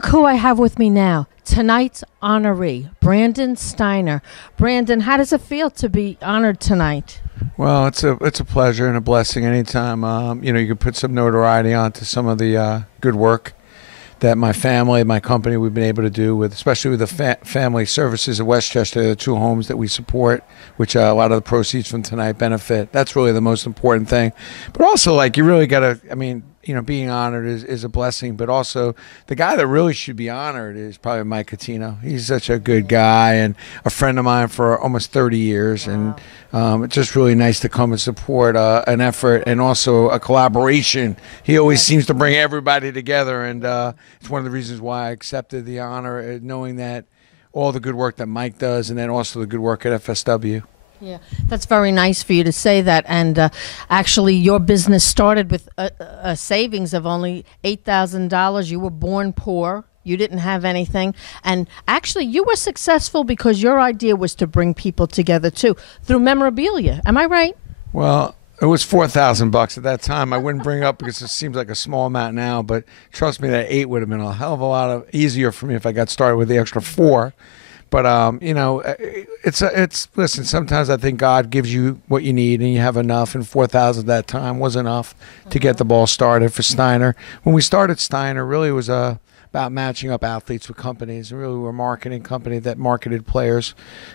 look who I have with me now. Tonight's honoree, Brandon Steiner. Brandon, how does it feel to be honored tonight? Well, it's a pleasure and a blessing anytime you can put some notoriety onto some of the good work that my family, my company, we've been able to do with, especially with the family services of Westchester, the 2 homes that we support, which a lot of the proceeds from tonight benefit. That's really the most important thing. But also, you really got to, being honored is a blessing, but also the guy that really should be honored is probably Mike Cutino. He's such a good guy and a friend of mine for almost 30 years. Wow. And it's just really nice to come and support an effort and also a collaboration. He always seems to bring everybody together, and it's one of the reasons why I accepted the honor, knowing that all the good work that Mike does and then also the good work at FSW. Yeah, that's very nice for you to say that. And actually, your business started with a savings of only $8,000. You were born poor. You didn't have anything. And actually, you were successful because your idea was to bring people together, too, through memorabilia. Am I right? Well, it was $4,000 at that time. I wouldn't bring it up because it seems like a small amount now. But trust me, that 8 would have been a hell of a lot easier for me if I got started with the extra 4. But, listen, sometimes I think God gives you what you need and you have enough, and 4,000 at that time was enough to get the ball started for Steiner. When we started Steiner, really it was about matching up athletes with companies. Really, we're a marketing company that marketed players.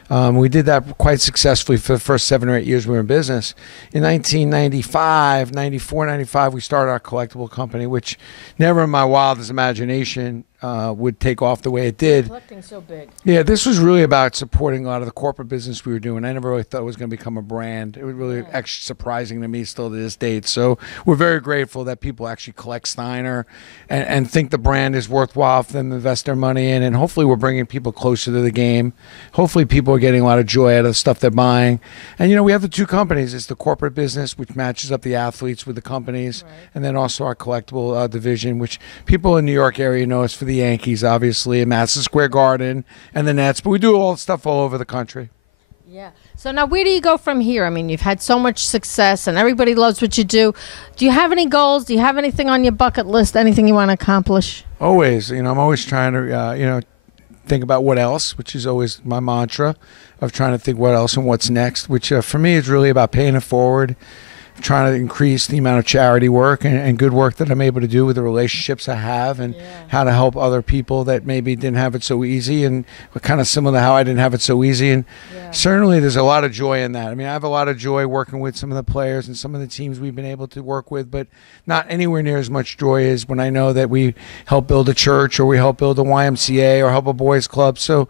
We did that quite successfully for the first 7 or 8 years we were in business. In 1995, 94, 95, we started our collectible company, which never in my wildest imagination would take off the way it did. Collecting's so big. Yeah, this was really about supporting a lot of the corporate business we were doing. I never really thought it was going to become a brand. It was really actually surprising to me still to this date. So we're very grateful that people actually collect Steiner and think the brand is worthwhile for them to invest their money in. And hopefully we're bringing people closer to the game. Hopefully people are getting a lot of joy out of the stuff they're buying. And, we have the 2 companies. It's the corporate business, which matches up the athletes with the companies, and then also our collectible division, which people in the New York area know us for the Yankees, obviously, in Madison Square Garden, and the Nets, but we do all stuff all over the country. Yeah. So now where do you go from here? I mean, you've had so much success and everybody loves what you do. Do you have any goals? Do you have anything on your bucket list, anything you want to accomplish? Always. I'm always trying to, think about what else, which is always my mantra of trying to think what else and what's next, which for me is really about paying it forward, trying to increase the amount of charity work and good work that I'm able to do with the relationships I have, and how to help other people that maybe didn't have it so easy, and kind of similar to how I didn't have it so easy. And certainly there's a lot of joy in that. I mean, I have a lot of joy working with some of the players and some of the teams we've been able to work with, but not anywhere near as much joy as when I know that we help build a church, or we help build a YMCA, or help a boys club. So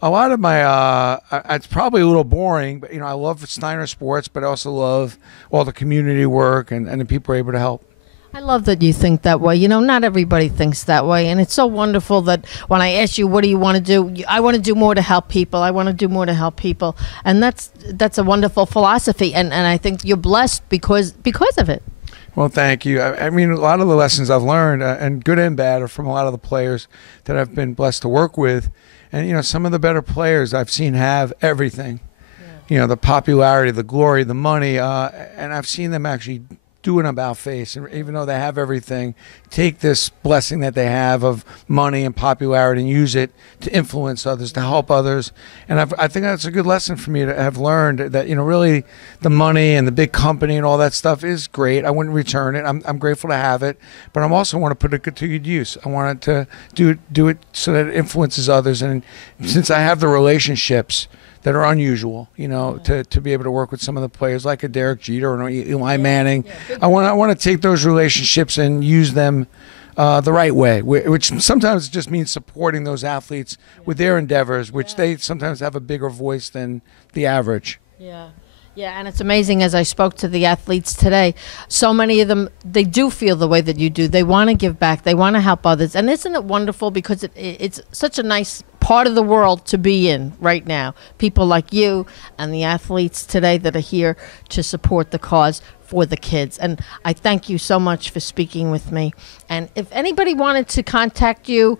a lot of my, it's probably a little boring, but, I love Steiner Sports, but I also love all the community work and the people are able to help. I love that you think that way. Not everybody thinks that way. And it's so wonderful that when I ask you, what do you want to do? I want to do more to help people. I want to do more to help people. And that's a wonderful philosophy. And I think you're blessed because of it. Well, thank you. I mean, a lot of the lessons I've learned, and good and bad, are from a lot of the players that I've been blessed to work with. And, some of the better players I've seen have everything, the popularity, the glory, the money, and I've seen them actually do an about face. And even though they have everything, take this blessing that they have of money and popularity and use it to influence others, to help others. And I think that's a good lesson for me to have learned, that, really the money and the big company and all that stuff is great. I wouldn't return it. I'm grateful to have it, but I also want to put it to good use. I want it to do it so that it influences others. And since I have the relationships that are unusual, to be able to work with some of the players like a Derek Jeter or Eli Manning. I want to take those relationships and use them the right way, which sometimes just means supporting those athletes with their endeavors, which they sometimes have a bigger voice than the average. Yeah. Yeah, and it's amazing, as I spoke to the athletes today, so many of them, they do feel the way that you do. They want to give back. They want to help others. And isn't it wonderful, because it's such a nice part of the world to be in right now. People like you and the athletes today that are here to support the cause for the kids. And I thank you so much for speaking with me. And if anybody wanted to contact you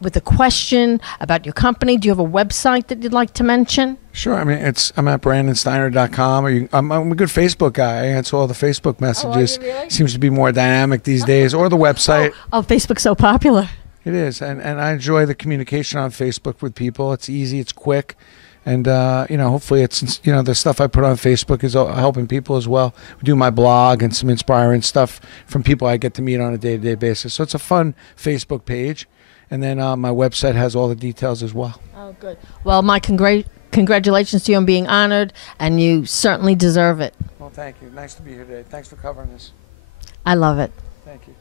with a question about your company, do you have a website that you'd like to mention? Sure. I mean, I'm at brandonsteiner.com. Or I'm a good Facebook guy. I answer all the Facebook messages. Oh, are you really? Seems to be more dynamic these days. Or the website. Oh, Facebook's so popular. It is, and I enjoy the communication on Facebook with people. It's easy, it's quick, and hopefully it's the stuff I put on Facebook is helping people as well. We do my blog and some inspiring stuff from people I get to meet on a day-to-day basis. So it's a fun Facebook page, and then my website has all the details as well. Oh, good. Well, my congratulations to you on being honored, and you certainly deserve it. Well, thank you. Nice to be here today. Thanks for covering this. I love it. Thank you.